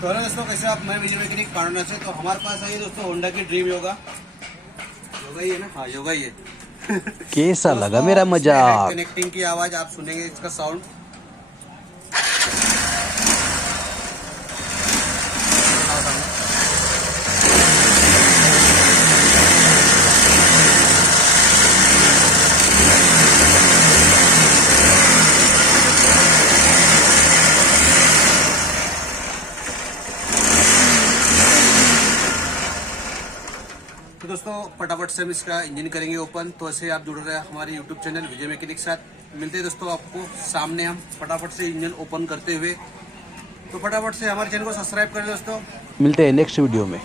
तो हेलो दोस्तों, कैसे आप? मैं विजय मैकेनिक पांडुना से। तो हमारे पास आई है दोस्तों होंडा की ड्रीम योगा। योगा ही है ना? हाँ, योगा ही है। कैसा लगा मेरा इसमें मजाक? हेड कनेक्टिंग की आवाज आप सुनेंगे, इसका साउंड। तो दोस्तों फटाफट से हम इसका इंजन करेंगे ओपन। तो ऐसे आप जुड़ रहे हैं हमारे यूट्यूब चैनल विजय मैकेनिक के साथ। मिलते हैं दोस्तों आपको सामने हम फटाफट से इंजन ओपन करते हुए। तो फटाफट से हमारे चैनल को सब्सक्राइब करें दोस्तों। मिलते हैं नेक्स्ट वीडियो में।